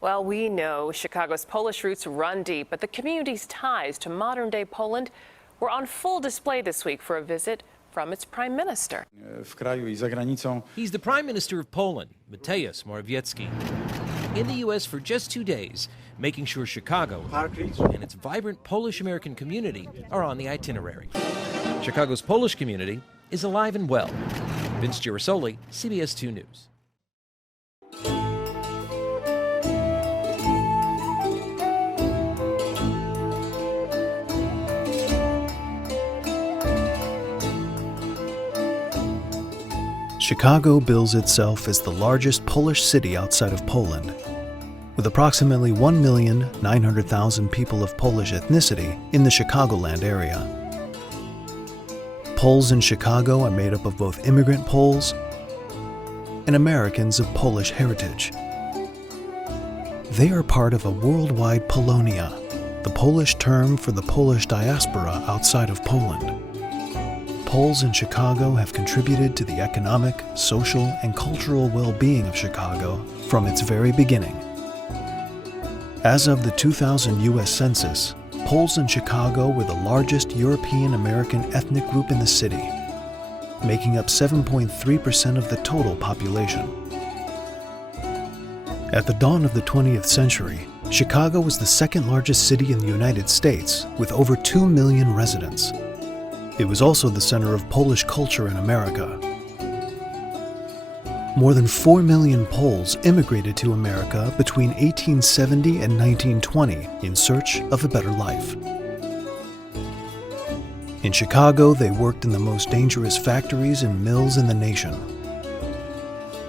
Well, we know Chicago's Polish roots run deep, but the community's ties to modern-day Poland were on full display this week for a visit from its prime minister. He's the Prime Minister of Poland, Mateusz Morawiecki, in the U.S. for just 2 days, making sure Chicago and its vibrant Polish-American community are on the itinerary. Chicago's Polish community is alive and well. Vince Girasoli, CBS 2 News. Chicago bills itself as the largest Polish city outside of Poland, with approximately 1,900,000 people of Polish ethnicity in the Chicagoland area. Poles in Chicago are made up of both immigrant Poles and Americans of Polish heritage. They are part of a worldwide Polonia, the Polish term for the Polish diaspora outside of Poland. Poles in Chicago have contributed to the economic, social, and cultural well-being of Chicago from its very beginning. As of the 2000 U.S. Census, Poles in Chicago were the largest European American ethnic group in the city, making up 7.3% of the total population. At the dawn of the 20th century, Chicago was the second largest city in the United States with over 2 million residents. It was also the center of Polish culture in America. More than 4 million Poles immigrated to America between 1870 and 1920 in search of a better life. In Chicago, they worked in the most dangerous factories and mills in the nation.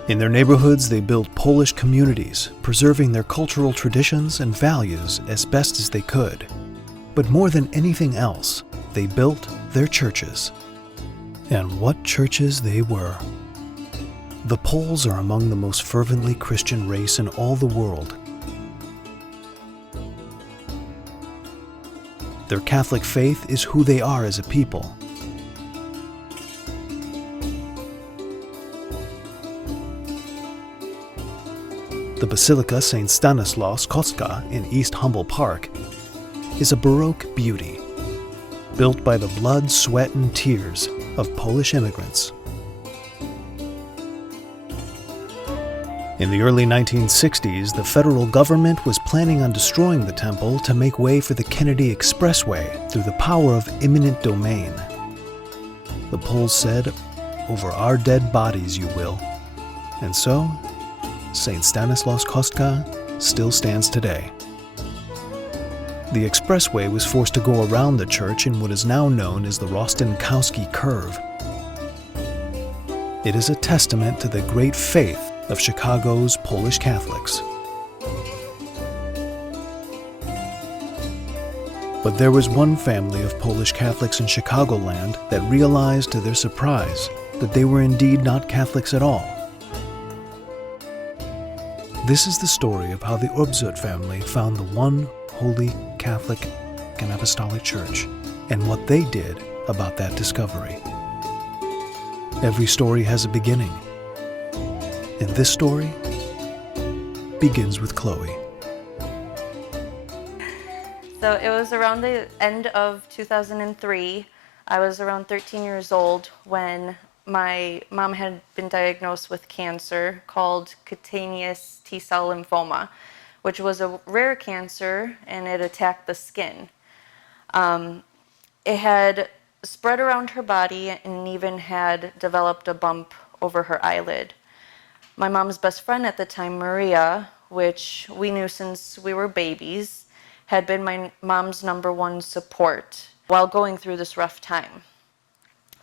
In their neighborhoods, they built Polish communities, preserving their cultural traditions and values as best as they could. But more than anything else, they built their churches. And what churches they were. The Poles are among the most fervently Christian race in all the world. Their Catholic faith is who they are as a people. The Basilica St. Stanislaus Kostka in East Humble Park is a Baroque beauty, built by the blood, sweat, and tears of Polish immigrants. In the early 1960s, the federal government was planning on destroying the temple to make way for the Kennedy Expressway through the power of eminent domain. The Poles said, "Over our dead bodies you will." And so, St. Stanislaus Kostka still stands today. The expressway was forced to go around the church in what is now known as the Rostenkowski Curve. It is a testament to the great faith of Chicago's Polish Catholics. But there was one family of Polish Catholics in Chicagoland that realized to their surprise that they were indeed not Catholics at all. This is the story of how the Obzut family found the one Holy Catholic and Apostolic Church, and what they did about that discovery. Every story has a beginning, and this story begins with Chloe. So it was around the end of 2003. I was around 13 years old when my mom had been diagnosed with cancer called cutaneous T-cell lymphoma, which was a rare cancer, and it attacked the skin. It had spread around her body and even had developed a bump over her eyelid. My mom's best friend at the time, Maria, which we knew since we were babies, had been my mom's #1 support while going through this rough time.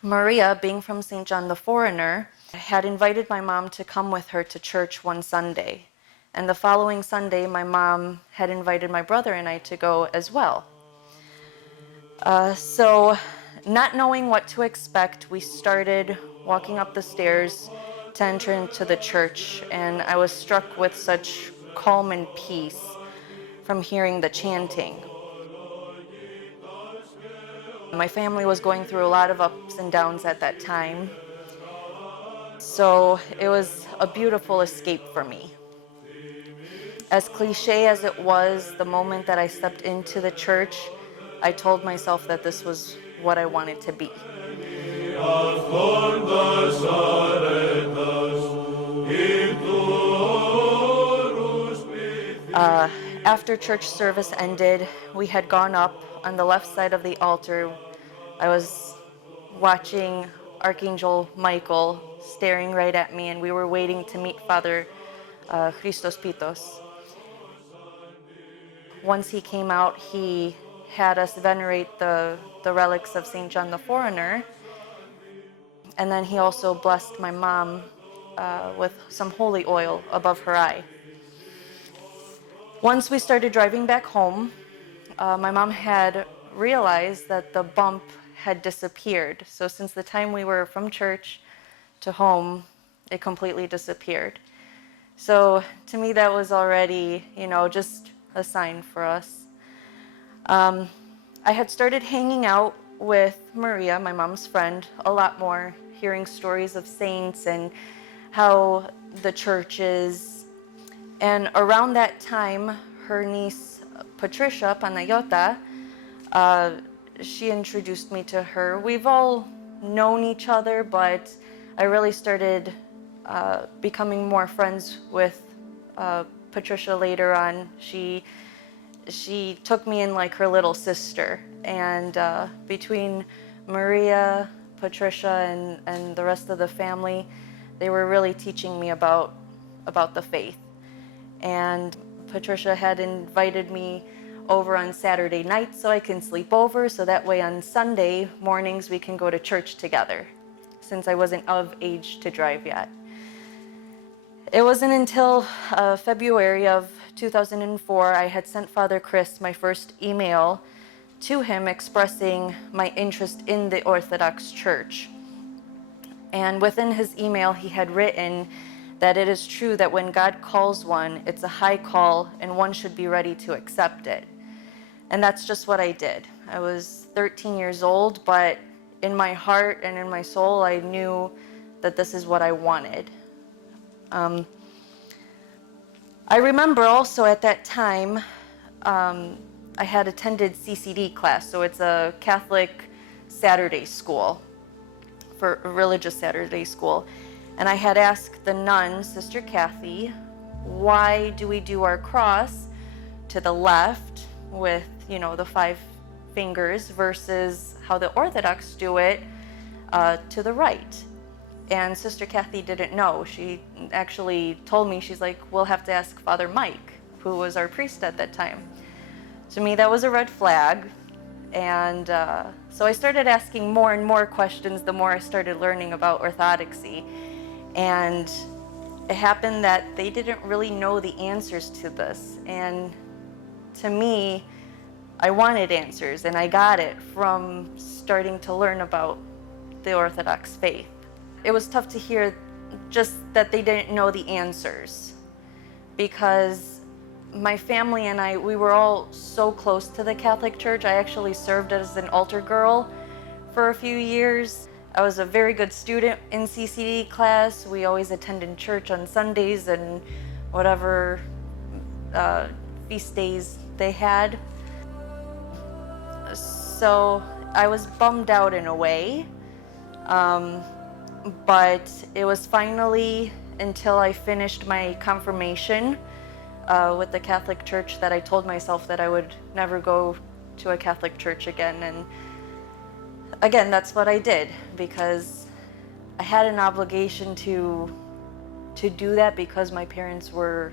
Maria, being from St. John the Foreigner, had invited my mom to come with her to church one Sunday. And the following Sunday, my mom had invited my brother and I to go as well. So, not knowing what to expect, we started walking up the stairs to enter into the church, and I was struck with such calm and peace from hearing the chanting. My family was going through a lot of ups and downs at that time, so it was a beautiful escape for me. As cliche as it was, the moment that I stepped into the church, I told myself that this was what I wanted to be. After church service ended, we had gone up on the left side of the altar. I was watching Archangel Michael staring right at me, and we were waiting to meet Father Christos Pitos. Once he came out, he had us venerate the relics of St. John the Foreigner, and then he also blessed my mom with some holy oil above her eye. Once we started driving back home, my mom had realized that the bump had disappeared. So since the time we were from church to home, it completely disappeared. So to me, that was already, just a sign for us. I had started hanging out with Maria, my mom's friend, a lot more, hearing stories of saints and how the church is. And around that time, her niece, Patricia Panayota, she introduced me to her. We've all known each other, but I really started becoming more friends with Patricia later on. She took me in like her little sister, and between Maria, Patricia, and the rest of the family, they were really teaching me about the faith. And Patricia had invited me over on Saturday night so I can sleep over, so that way on Sunday mornings we can go to church together, since I wasn't of age to drive yet. It wasn't until February of 2004 I had sent Father Chris my first email to him expressing my interest in the Orthodox Church. And within his email he had written that it is true that when God calls one, it's a high call and one should be ready to accept it. And that's just what I did. I was 13 years old, but in my heart and in my soul, I knew that this is what I wanted. I remember also at that time, I had attended CCD class, so it's a Catholic Saturday school, for a religious Saturday school. And I had asked the nun, Sister Kathy, why do we do our cross to the left with, the 5 fingers versus how the Orthodox do it to the right? And Sister Kathy didn't know. She actually told me, she's like, we'll have to ask Father Mike, who was our priest at that time. To me, that was a red flag. And so I started asking more and more questions the more I started learning about Orthodoxy. And it happened that they didn't really know the answers to this. And to me, I wanted answers, and I got it from starting to learn about the Orthodox faith. It was tough to hear just that they didn't know the answers, because my family and I, we were all so close to the Catholic Church. I actually served as an altar girl for a few years. I was a very good student in CCD class. We always attended church on Sundays and whatever feast days they had. So I was bummed out in a way, but it was finally until I finished my confirmation with the Catholic Church that I told myself that I would never go to a Catholic church again. And again, that's what I did, because I had an obligation to do that, because my parents were,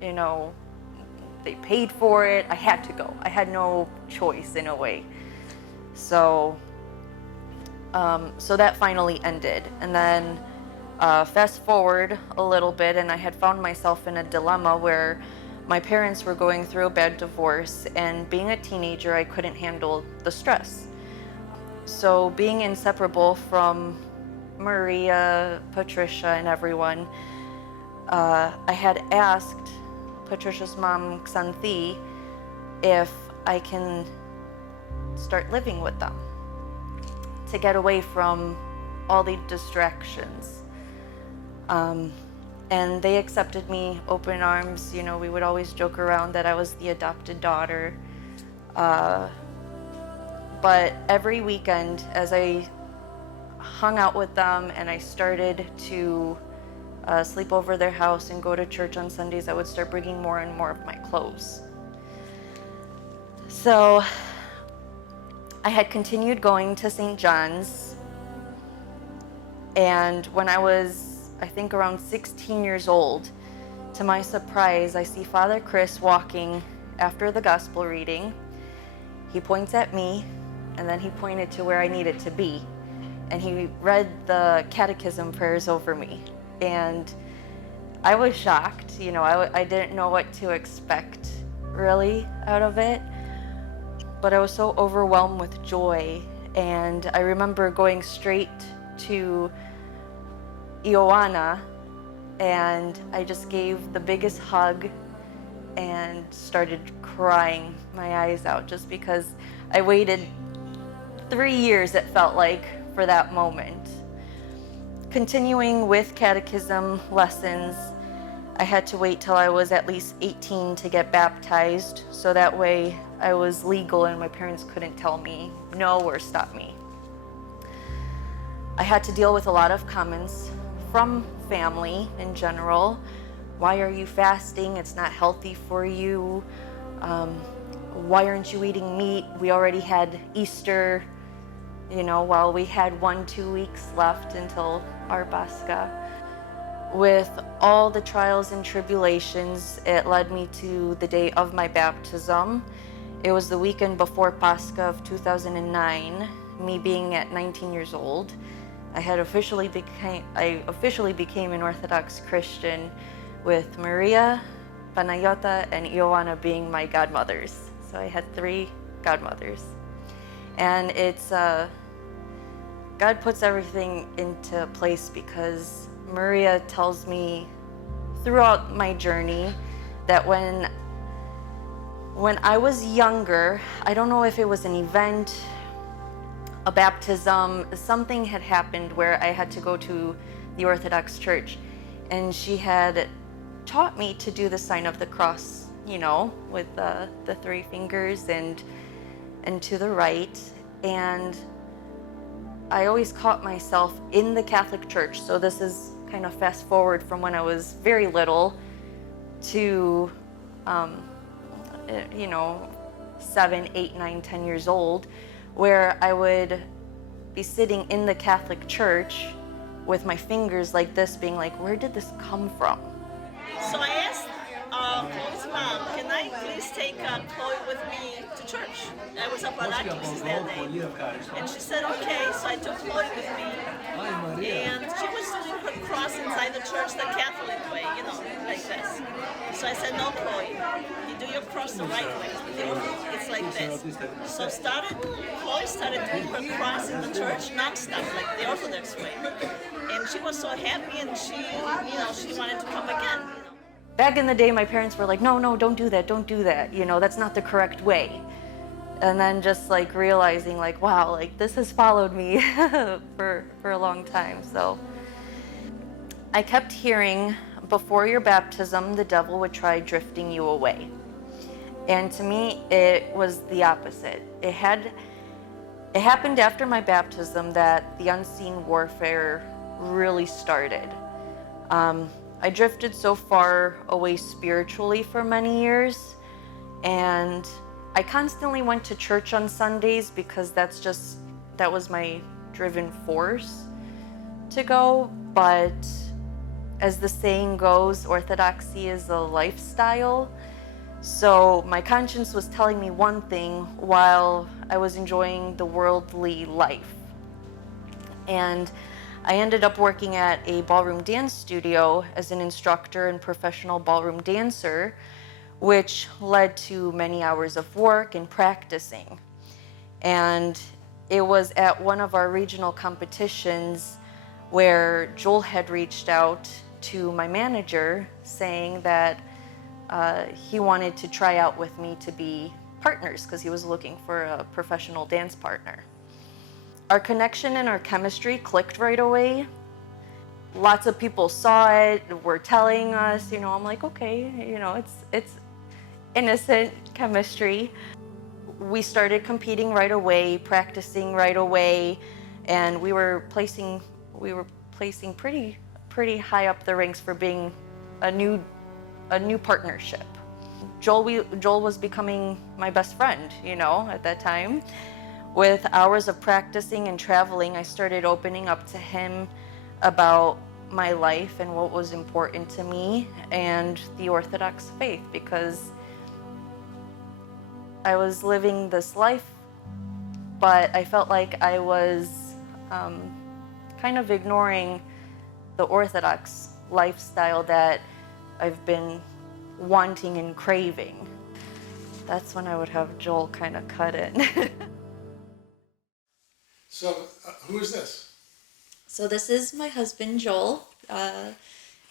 they paid for it. I had to go. I had no choice in a way. So that finally ended. And then fast forward a little bit, and I had found myself in a dilemma where my parents were going through a bad divorce, and being a teenager, I couldn't handle the stress. So being inseparable from Maria, Patricia, and everyone, I had asked Patricia's mom, Xanthi, if I can start living with them to get away from all the distractions. And they accepted me open arms. You know, we would always joke around that I was the adopted daughter. But every weekend, as I hung out with them and I started to sleep over their house and go to church on Sundays, I would start bringing more and more of my clothes. So I had continued going to St. John's, and when I was, I think, around 16 years old, to my surprise, I see Father Chris walking after the gospel reading. He points at me, and then he pointed to where I needed to be, and he read the catechism prayers over me. And I was shocked. You know, I didn't know what to expect really out of it, but I was so overwhelmed with joy. And I remember going straight to Ioana, and I just gave the biggest hug and started crying my eyes out, just because I waited 3 years, it felt like, for that moment. Continuing with catechism lessons, I had to wait till I was at least 18 to get baptized, so that way I was legal and my parents couldn't tell me no or stop me. I had to deal with a lot of comments from family in general. Why are you fasting? It's not healthy for you. Why aren't you eating meat? We already had Easter, you know, while we had 1-2 weeks left until our Pascha. With all the trials and tribulations, it led me to the day of my baptism. It was the weekend before Pascha of 2009, me being at 19 years old. I officially became an Orthodox Christian, with Maria, Panayota, and Ioana being my godmothers. So I had 3 godmothers. And it's, God puts everything into place, because Maria tells me throughout my journey that when I was younger, I don't know if it was an event, a baptism, something had happened where I had to go to the Orthodox Church, and she had taught me to do the sign of the cross, you know, with the 3 fingers and to the right. And I always caught myself in the Catholic Church, so this is kind of fast forward from when I was very little to, you know, 7, 8, 9, 10 years old, where I would be sitting in the Catholic Church with my fingers like this, being like, where did this come from? So I asked Chloe's mom, can I please take Chloe with me to church? I was Apostolic is that day. And she said, okay, so I took Chloe with me. And she was doing her cross inside the church the Catholic way, you know, like this. So I said, no, Chloe, you do your cross the right way. It's like this. So Chloe started doing her cross in the church non-stop, like the Orthodox way. And she was so happy, and she, you know, she wanted to come again. Back in the day, my parents were like, no, don't do that, you know, that's not the correct way. And then just like realizing like, wow, like this has followed me for a long time. So I kept hearing, before your baptism, the devil would try drifting you away. And to me, it was the opposite. It happened after my baptism that the unseen warfare really started. I drifted so far away spiritually for many years, and I constantly went to church on Sundays because that was my driven force to go. But as the saying goes, orthodoxy is a lifestyle. So my conscience was telling me one thing while I was enjoying the worldly life. And I ended up working at a ballroom dance studio as an instructor and professional ballroom dancer, which led to many hours of work and practicing. And it was at one of our regional competitions where Joel had reached out to my manager saying that he wanted to try out with me to be partners because he was looking for a professional dance partner. Our connection and our chemistry clicked right away. lots of people saw it, were telling us, I'm like, okay, it's innocent chemistry. We started competing right away, practicing right away, and we were placing pretty high up the ranks for being a new partnership. Joel was becoming my best friend, at that time. With hours of practicing and traveling, I started opening up to him about my life and what was important to me and the Orthodox faith, because I was living this life, but I felt like I was kind of ignoring the Orthodox lifestyle that I've been wanting and craving. That's when I would have Joel kind of cut in. So, who is this? So this is my husband, Joel,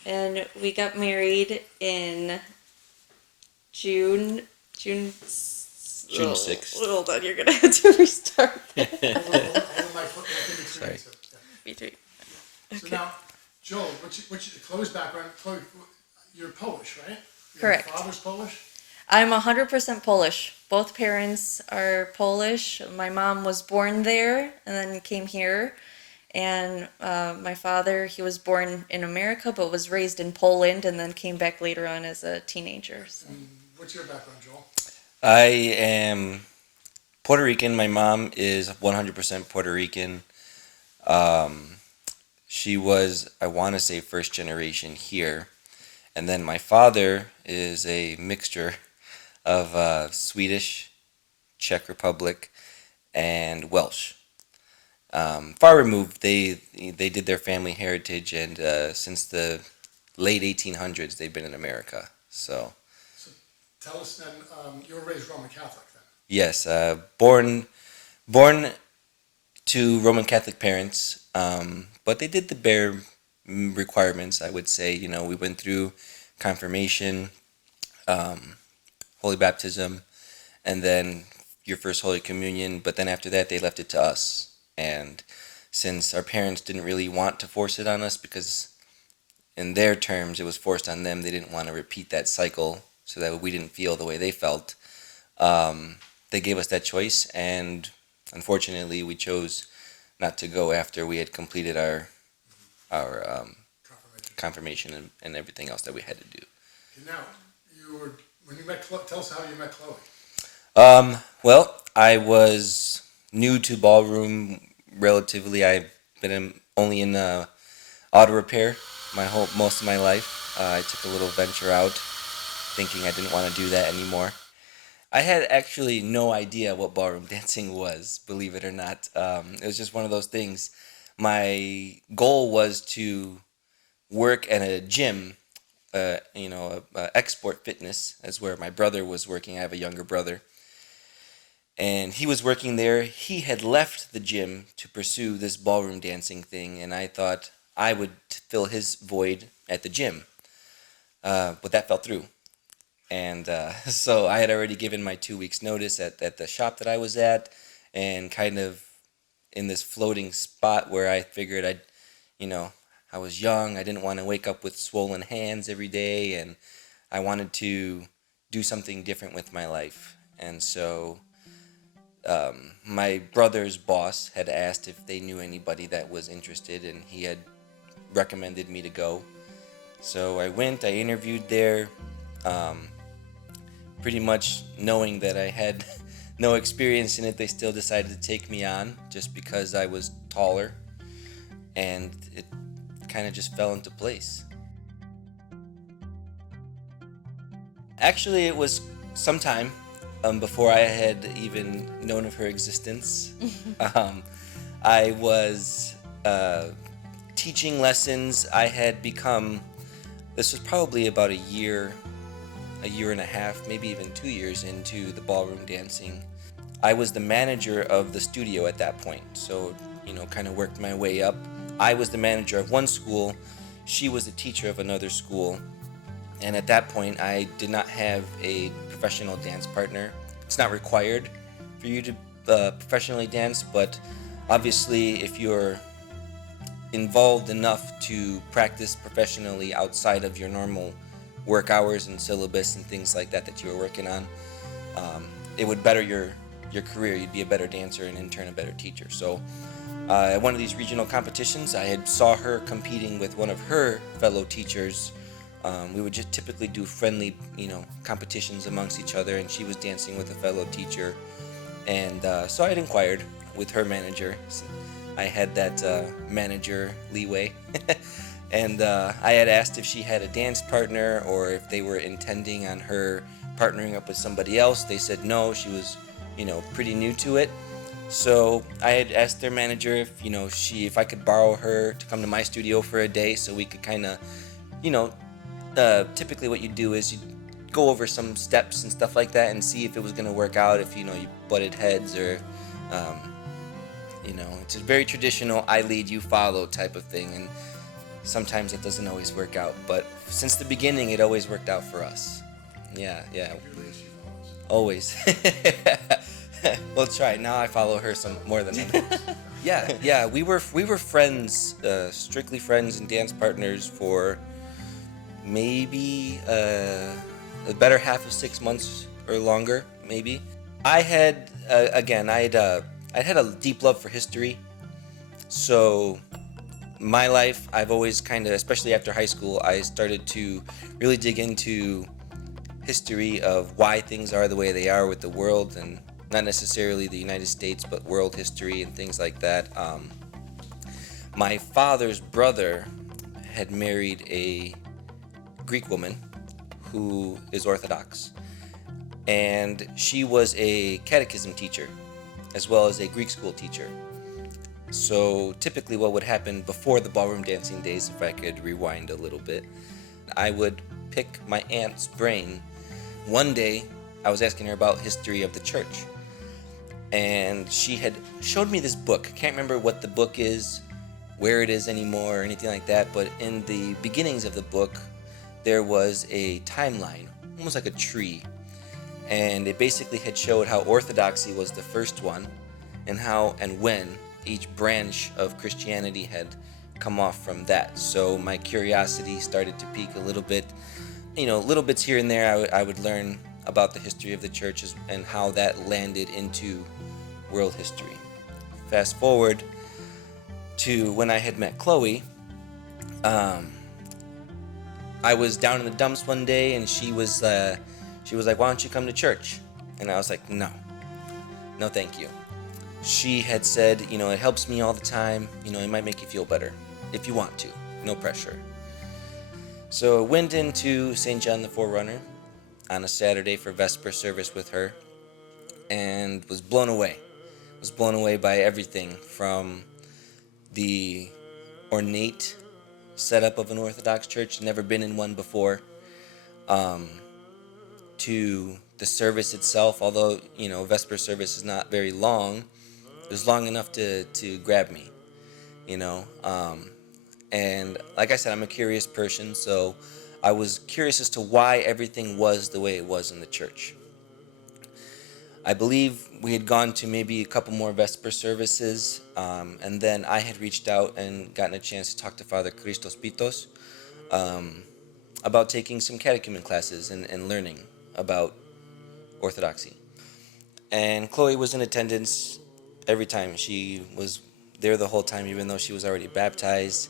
and we got married in June 6th. Hold on, you're gonna have to restart. Sorry. So now, Joel, what's your Chloe's background? Chloe, you're Polish, right? Correct. Your father's Polish? I'm 100% Polish. Both parents are Polish. My mom was born there and then came here. And my father, he was born in America but was raised in Poland and then came back later on as a teenager. So. What's your background, Joel? I am Puerto Rican. My mom is 100% Puerto Rican. She was, I want to say, first generation here. And then my father is a mixture of Swedish, Czech Republic, and Welsh. Far removed. They did their family heritage, and since the late 1800s, they've been in America. So Tell us then, you were raised Roman Catholic then? yes, born to Roman Catholic parents, but they did the bare requirements, I would say. We went through confirmation, holy baptism, and then your first Holy Communion, but then after that they left it to us. And since our parents didn't really want to force it on us, because in their terms it was forced on them, they didn't want to repeat that cycle so that we didn't feel the way they felt. They gave us that choice, and unfortunately we chose not to go after we had completed our confirmation and everything else that we had to do. Okay, now, when you met Chloe, tell us how you met Chloe. Well, I was new to ballroom relatively. I've been only in auto repair most of my life. I took a little venture out thinking I didn't want to do that anymore. I had actually no idea what ballroom dancing was, believe it or not. It was just one of those things. My goal was to work at a gym, Export Fitness. That's where my brother was working. I have a younger brother. And he was working there. He had left the gym to pursue this ballroom dancing thing, and I thought I would fill his void at the gym. But that fell through. And so I had already given my 2 weeks notice at the shop that I was at, and kind of in this floating spot where I figured I was young. I didn't want to wake up with swollen hands every day, and I wanted to do something different with my life. And so my brother's boss had asked if they knew anybody that was interested, and he had recommended me to go. So I went, I interviewed there, pretty much knowing that I had no experience in it. They still decided to take me on just because I was taller, and it kind of just fell into place. Actually, it was some time before I had even known of her existence. I was teaching lessons. I had become, this was probably about a year and a half, maybe even 2 years into the ballroom dancing. I was the manager of the studio at that point, so, kind of worked my way up. I was the manager of one school, she was the teacher of another school, and at that point I did not have a professional dance partner. It's not required for you to professionally dance, but obviously if involved enough to practice professionally outside of your normal work hours and syllabus and things like that you were working on, it would better your career. You'd be a better dancer and in turn a better teacher. So at one of these regional competitions, I had saw her competing with one of her fellow teachers. We would just typically do friendly, competitions amongst each other, and she was dancing with a fellow teacher. And so I had inquired with her manager. I had that manager leeway. And I had asked if she had a dance partner or if they were intending on her partnering up with somebody else. They said no, she was, pretty new to it. So I had asked their manager if I could borrow her to come to my studio for a day so we could kind of, typically what you do is you go over some steps and stuff like that and see if it was going to work out, if you butted heads or it's a very traditional I lead you follow type of thing, and sometimes it doesn't always work out, but since the beginning it always worked out for us. Yeah always. We'll try. Now I follow her some more than I yeah we were friends, strictly friends and dance partners for maybe the better half of 6 months or longer, maybe. I had I had a deep love for history. So my life, I've always kind of, especially after high school, I started to really dig into history of why things are the way they are with the world, and not necessarily the United States, but world history and things like that. My father's brother had married a Greek woman who is Orthodox, and she was a catechism teacher as well as a Greek school teacher. So typically what would happen before the ballroom dancing days, if I could rewind a little bit, I would pick my aunt's brain. One day I was asking her about history of the church, and she had showed me this book. I can't remember what the book is, where it is anymore or anything like that, but in the beginnings of the book there was a timeline, almost like a tree, and it basically had showed how Orthodoxy was the first one and how and when each branch of Christianity had come off from that. So my curiosity started to peak a little bit. Little bits here and there I would learn about the history of the churches and how that landed into world history. Fast forward to when I had met Chloe. I was down in the dumps one day, and she was like, "Why don't you come to church?" And I was like, "No, thank you." She had said, "It helps me all the time. It might make you feel better if you want to. No pressure." So I went into St. John the Forerunner on a Saturday for Vesper service with her, and was blown away. Was blown away by everything from the ornate setup of an Orthodox church, never been in one before, to the service itself. Although Vesper service is not very long, it was long enough to grab me, and like I said, I'm a curious person, so I was curious as to why everything was the way it was in the church. I believe we had gone to maybe a couple more Vesper services, and then I had reached out and gotten a chance to talk to Father Christos Pitos about taking some catechumen classes and learning about Orthodoxy. And Chloe was in attendance every time. She was there the whole time, even though she was already baptized.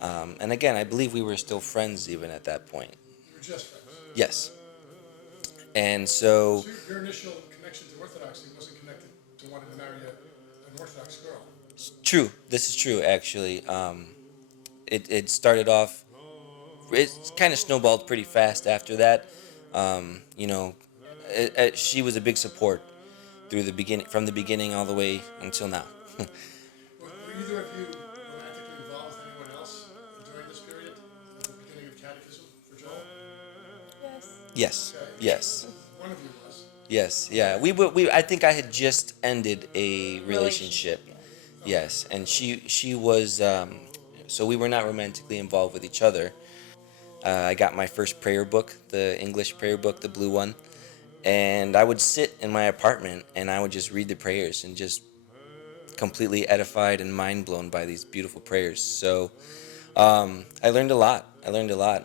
And again, I believe we were still friends even at that point. You were just friends. Yes. And so Your initial connection to Orthodoxy wasn't connected to wanting to marry an Orthodox girl. true. This is true, actually. It started off. It kind of snowballed pretty fast after that. She was a big support through the beginning, from the beginning all the way until now. Were either of you romantically involved with anyone else during this period, at the beginning of catechism for Joel? Yes. Okay. Yes. One of you was. Yes. Yeah. I think I had just ended a relationship. Yes, and she was. So we were not romantically involved with each other. I got my first prayer book, the English prayer book, the blue one, and I would sit in my apartment and I would just read the prayers and just completely edified and mind blown by these beautiful prayers. So I learned a lot.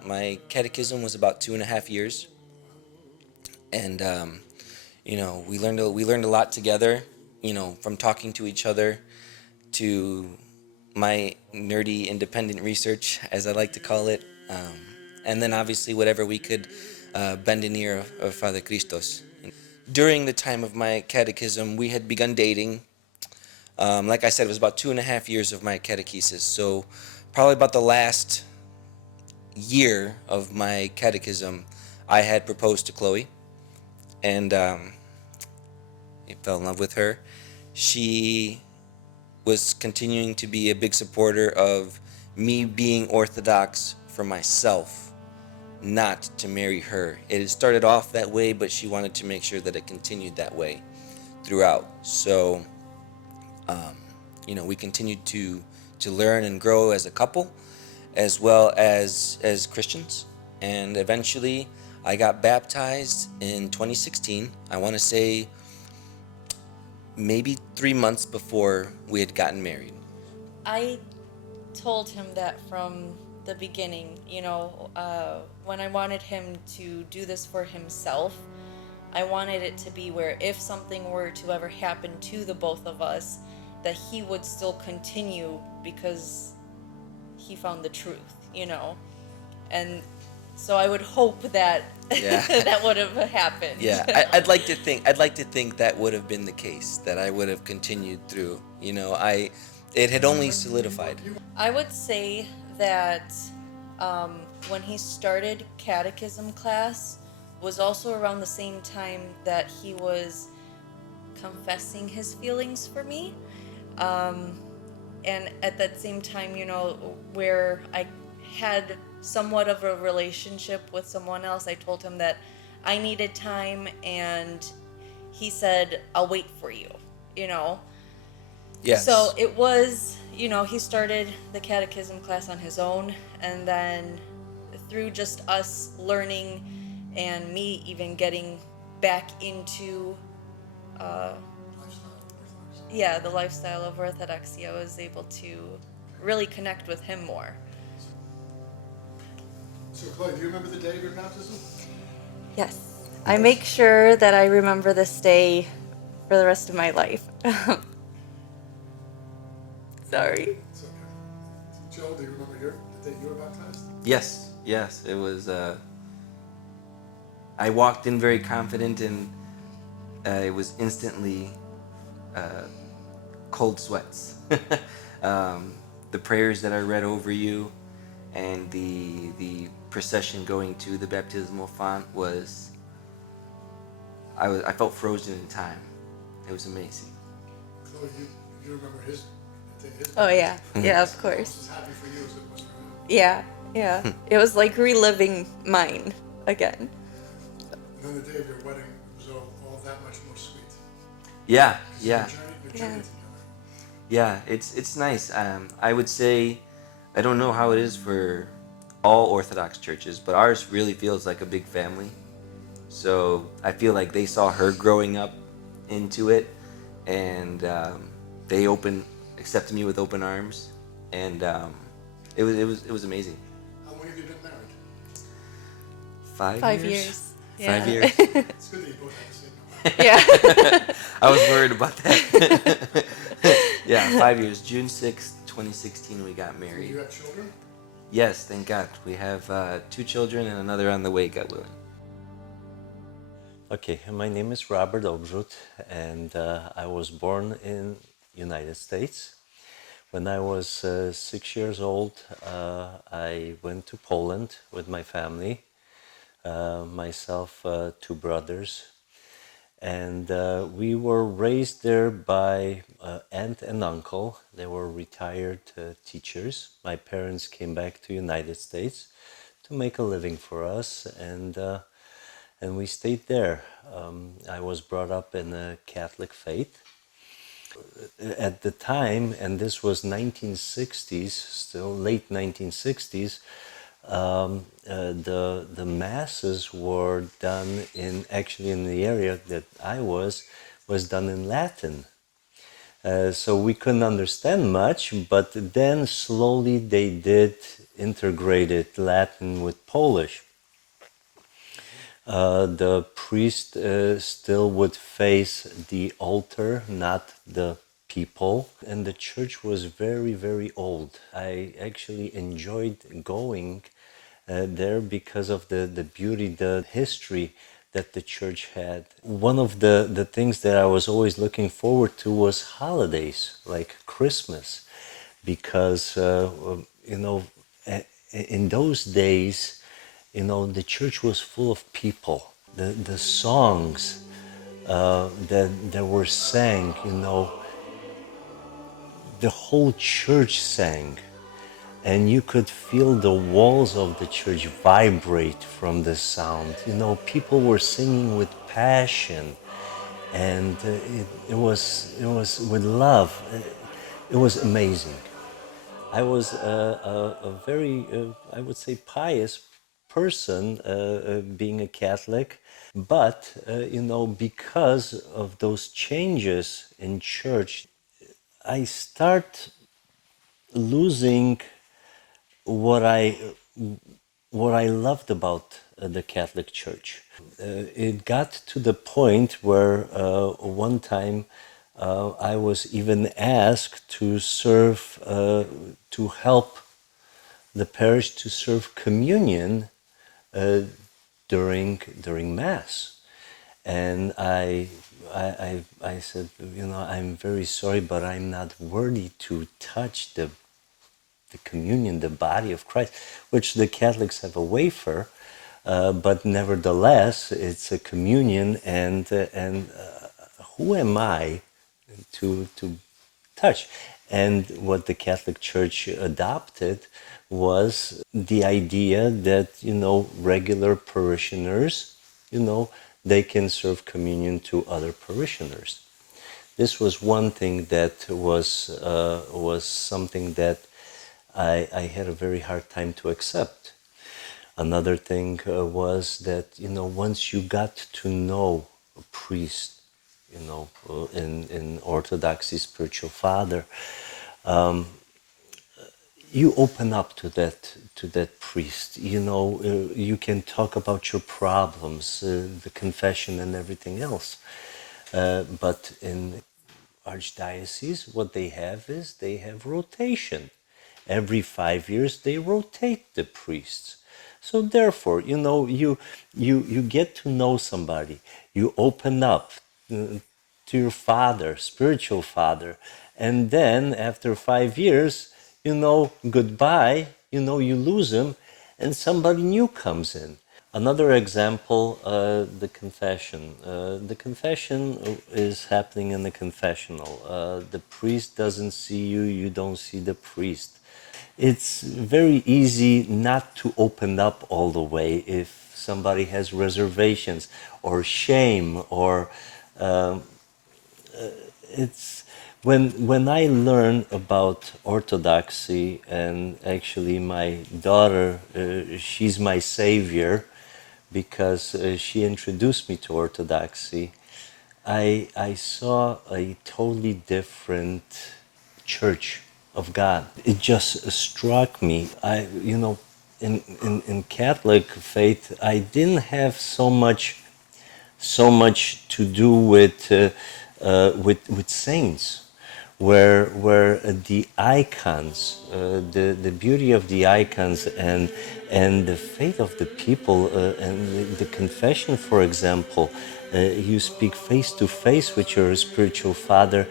My catechism was about 2.5 years, and we learned a lot together. From talking to each other to my nerdy independent research, as I like to call it, and then obviously whatever we could bend an ear of Father Christos. During the time of my catechism, we had begun dating. Like I said, it was about 2.5 years of my catechesis. So probably about the last year of my catechism, I had proposed to Chloe, and I fell in love with her. She was continuing to be a big supporter of me being Orthodox for myself, not to marry her. It had started off that way, but she wanted to make sure that it continued that way throughout. So, we continued to learn and grow as a couple, as well as Christians. And eventually, I got baptized in 2016. I want to say maybe 3 months before we had gotten married. I told him that from the beginning, when I wanted him to do this for himself, I wanted it to be where if something were to ever happen to the both of us, that he would still continue because he found the truth, And so I would hope that that would have happened. Yeah, I'd like to think that would have been the case, that I would have continued through. It had only solidified. I would say that when he started catechism class was also around the same time that he was confessing his feelings for me. And at that same time, where I had somewhat of a relationship with someone else, I told him that I needed time, and he said, I'll wait for you, Yes. So it was, he started the catechism class on his own, and then through just us learning and me even getting back into the lifestyle of Orthodoxy, I was able to really connect with him more. So, Chloe, do you remember the day of your baptism? Yes. I make sure that I remember this day for the rest of my life. Sorry. It's okay. Joel, do you remember the day you were baptized? Yes. It was. I walked in very confident, and it was instantly cold sweats. The prayers that I read over you, and the procession going to the baptismal font was. I felt frozen in time. It was amazing. Chloe, you remember his baptism? Oh, yeah. Yeah, of course. Just as happy for you as it was for him. Yeah. It was like reliving mine again. And then the day of your wedding was all that much more sweet. Yeah. Your journey together. Yeah, it's nice. I would say, I don't know how it is for all Orthodox churches, but ours really feels like a big family. So I feel like they saw her growing up into it, and they accepted me with open arms, and it was amazing. How long have you been married? 5 years. 5 years. 5 years. It's good that you both have the same number. Yeah. I was worried about that. Yeah, 5 years. June 6th, 2016, we got Do married. you have children? Yes, thank God. We have 2 children and another on the way, God willing. Okay, my name is Robert Obrzut, and I was born in United States. When I was 6 years old, I went to Poland with my family, myself, 2 brothers, and we were raised there by aunt and uncle. They were retired teachers. My parents came back to United States to make a living for us, and we stayed there. I was brought up in a Catholic faith. At the time, and this was 1960s, still late 1960s, the masses were done in the area that I was done in Latin. So we couldn't understand much, but then slowly they did integrated Latin with Polish. The priest still would face the altar, not the people. And the church was very, very old. I actually enjoyed going there because of the beauty, the history that the church had. One of the things that I was always looking forward to was holidays, like Christmas, because, in those days, the church was full of people. The songs that were sang, the whole church sang. And you could feel the walls of the church vibrate from the sound. People were singing with passion, and it was with love. It was amazing. I was a very, I would say, pious person, being a Catholic, but because of those changes in church, I start losing what I loved about the Catholic Church. It got to the point where one time I was even asked to serve, to help the parish to serve communion during Mass, and I said, I'm very sorry, but I'm not worthy to touch the communion, the body of Christ, which the Catholics have a wafer, but nevertheless, it's a communion, and who am I to touch? And what the Catholic Church adopted was the idea that, regular parishioners, they can serve communion to other parishioners. This was one thing that was something that I had a very hard time to accept. Another thing was that, once you got to know a priest, in Orthodoxy, spiritual father, you open up to that priest. You can talk about your problems, the confession and everything else. But in archdiocese, what they have is they have rotation. Every 5 years, they rotate the priests. So therefore, you get to know somebody. You open up to your father, spiritual father, and then after 5 years, goodbye. You lose him, and somebody new comes in. Another example, the confession. The confession is happening in the confessional. The priest doesn't see you, you don't see the priest. It's very easy not to open up all the way if somebody has reservations or shame, or it's when I learn about Orthodoxy, and actually my daughter, she's my savior because she introduced me to Orthodoxy. I saw a totally different church of God. It just struck me. In Catholic faith, I didn't have so much to do with saints, where the icons, the beauty of the icons, and the faith of the people, and the confession, for example, you speak face to face with your spiritual father.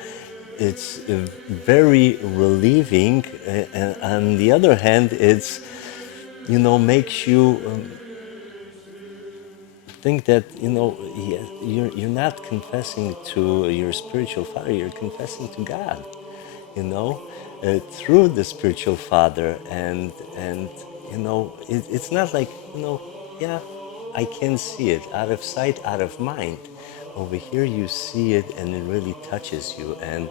It's very relieving, and on the other hand, it's makes you think that you're not confessing to your spiritual father, you're confessing to God, through the spiritual father. And it's not like, yeah, I can see it, out of sight, out of mind. Over here you see it, and it really touches you. And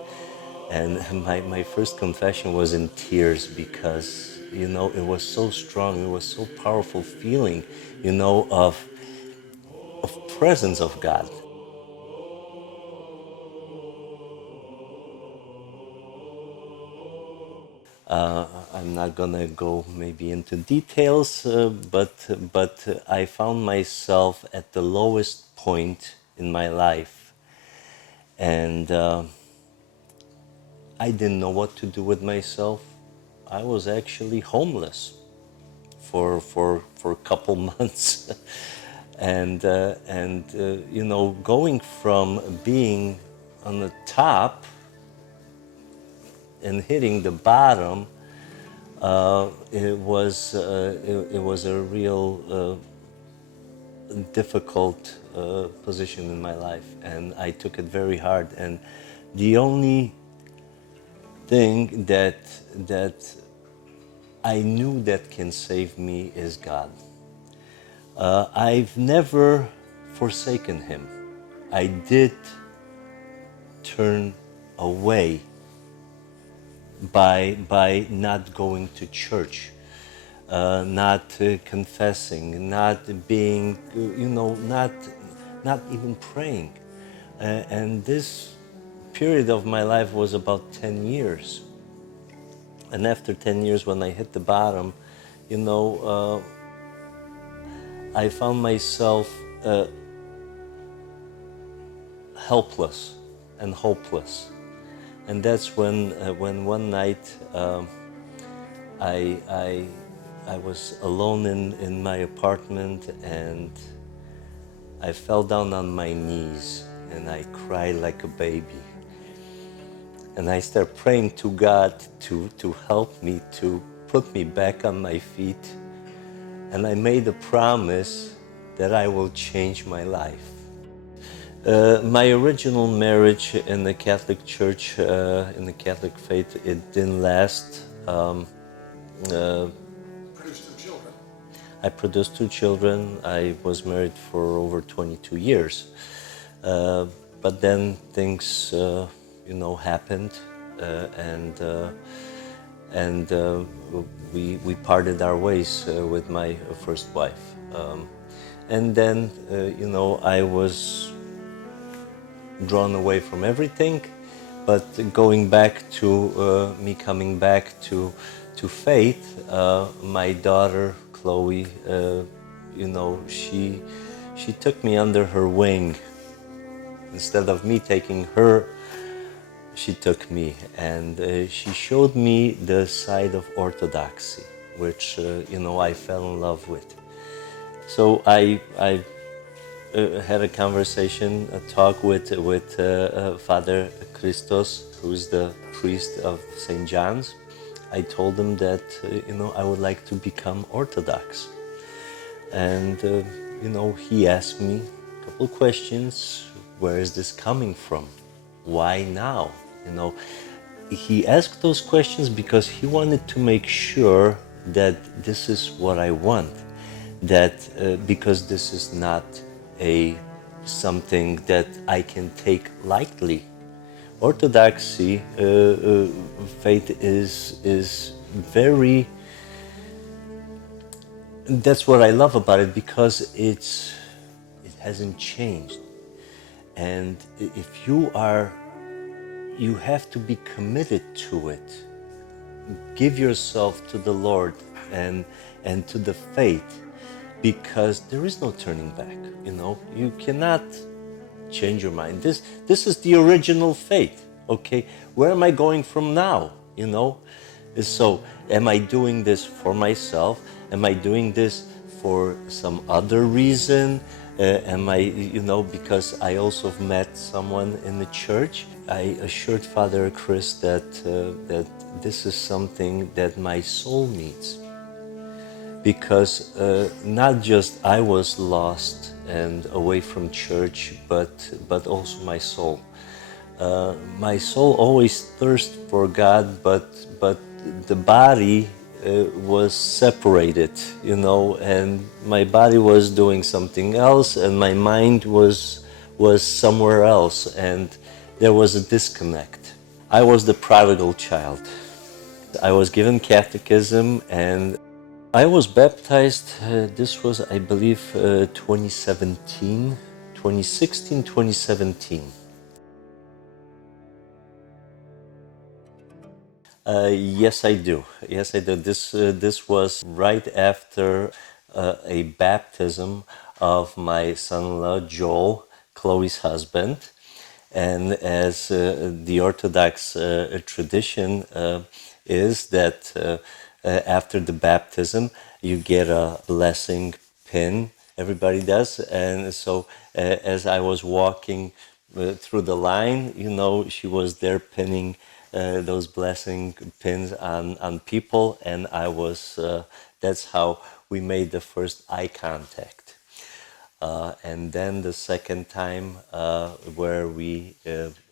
my first confession was in tears, because it was so strong, it was so powerful feeling, of presence of God. I'm not gonna go maybe into details, but I found myself at the lowest point in my life, and I didn't know what to do with myself. I was actually homeless for a couple months, and you know, going from being on the top and hitting the bottom, it was a real difficult position in my life, and I took it very hard. And the only thing that I knew that can save me is God. I've never forsaken Him. I did turn away by not going to church, not confessing, not being, you know, not even praying. And this period of my life was about 10 years. And after 10 years, when I hit the bottom, you know, I found myself helpless and hopeless. And that's when one night I was alone in my apartment, and I fell down on my knees and I cried like a baby. And I started praying to God to help me, to put me back on my feet. And I made a promise that I will change my life. My original marriage in the Catholic Church, in the Catholic faith, it didn't last. Produced 2 children. I produced 2 children. I was married for over 22 years. But then things, you know, happened, and we parted our ways with my first wife. And then, you know, I was drawn away from everything, but going back to me coming back to faith, my daughter Chloe, you know, she took me under her wing. Instead of me taking her, she took me, and she showed me the side of Orthodoxy, which you know, I fell in love with. So I had a conversation, a talk with Father Christos, who's the priest of St. John's. I told him that you know, I would like to become Orthodox, and you know, he asked me a couple questions. Where is this coming from? Why now? You know, he asked those questions because he wanted to make sure that this is what I want. That because this is not something that I can take lightly. Orthodoxy, faith is very. That's what I love about it, because it hasn't changed. And if you have to be committed to it. Give yourself to the Lord and to the faith, because there is no turning back. You know, you cannot change your mind. This is the original faith. Okay, where am I going from now? You know, so am I doing this for myself? Am I doing this for some other reason? Am I, you know, because I also met someone in the church. I assured Father Chris that this is something that my soul needs, because not just I was lost and away from church, but also my soul. My soul always thirsts for God, but the body was separated, you know, and my body was doing something else, and my mind was somewhere else, and there was a disconnect. I was the prodigal child. I was given catechism, and I was baptized. This was, I believe, 2016, 2017. Yes, I do. Yes, I do. This was right after a baptism of my son-in-law Joel, Chloe's husband, and as the Orthodox tradition is that after the baptism you get a blessing pin. Everybody does, and so as I was walking through the line, she was there pinning those blessing pins on people, and that's how we made the first eye contact. And then the second time where we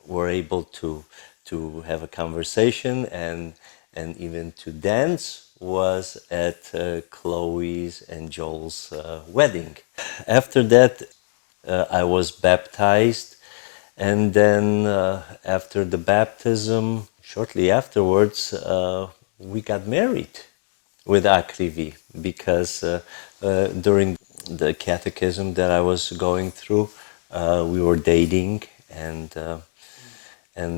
were able to have a conversation and even to dance was at Chloe's and Joel's wedding. After that, I was baptized, and then after the baptism, shortly afterwards, we got married with Akrivi, because during the catechism that I was going through, we were dating, and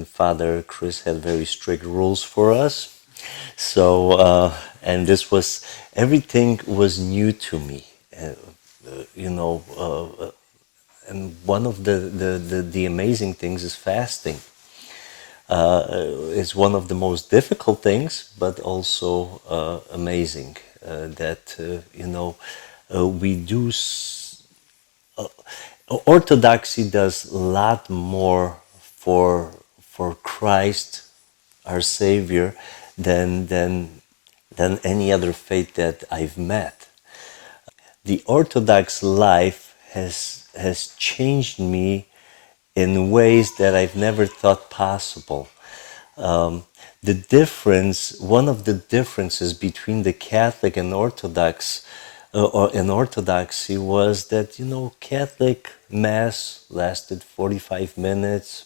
Father Chris had very strict rules for us. So, and everything was new to me, and one of the amazing things is fasting. It's one of the most difficult things, but also amazing that we do. Orthodoxy does a lot more for Christ, our Savior, than any other faith that I've met. The Orthodox life has changed me in ways that I've never thought possible. One of the differences between the Catholic and Orthodox, or in Orthodoxy, was that Catholic Mass lasted 45 minutes.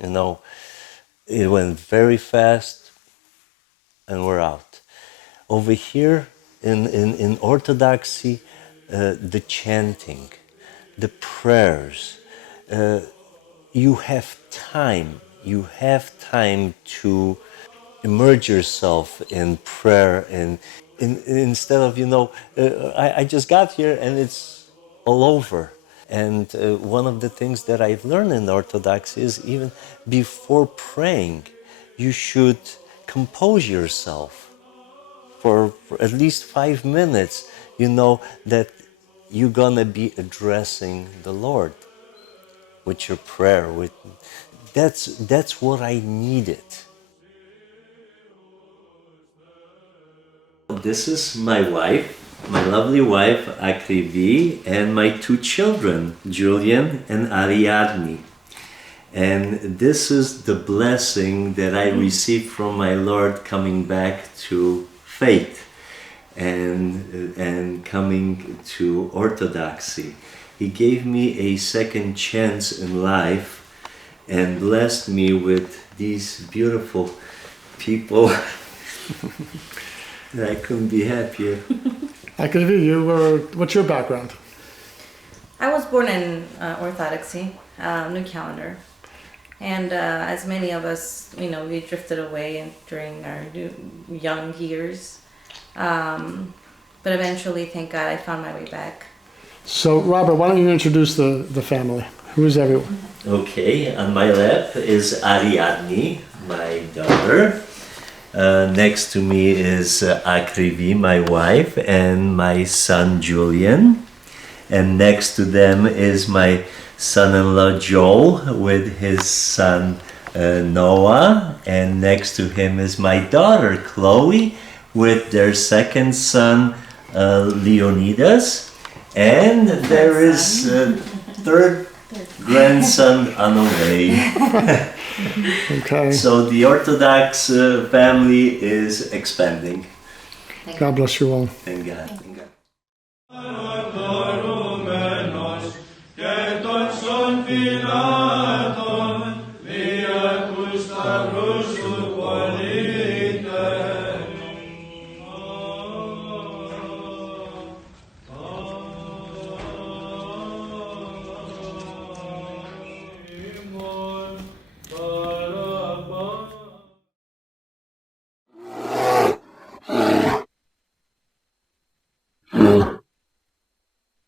It went very fast, and we're out. Over here in Orthodoxy, the chanting, the prayers. You have time to immerse yourself in prayer, and instead of I just got here and it's all over. And one of the things that I've learned in Orthodoxy is, even before praying, you should compose yourself for at least 5 minutes. That you're gonna be addressing the Lord with your prayer. That's what I needed. This is my wife, my lovely wife Akrivi, and my 2 children, Julian and Ariadne. And this is the blessing that I received from my Lord coming back to faith and coming to Orthodoxy. He gave me a second chance in life and blessed me with these beautiful people. I couldn't be happier. Akrivi, what's your background? I was born in Orthodoxy, New Calendar. And as many of us, we drifted away during our young years. But eventually, thank God, I found my way back. So, Robert, why don't you introduce the family? Who is everyone? Okay, on my left is Ariadne, my daughter. Next to me is Akrivi, my wife, and my son Julian. And next to them is my son-in-law Joel with his son Noah. And next to him is my daughter Chloe with their second son Leonidas. And there is a third grandson on the way. Okay. So the Orthodox family is expanding. God bless you all. Thank God. Thank God.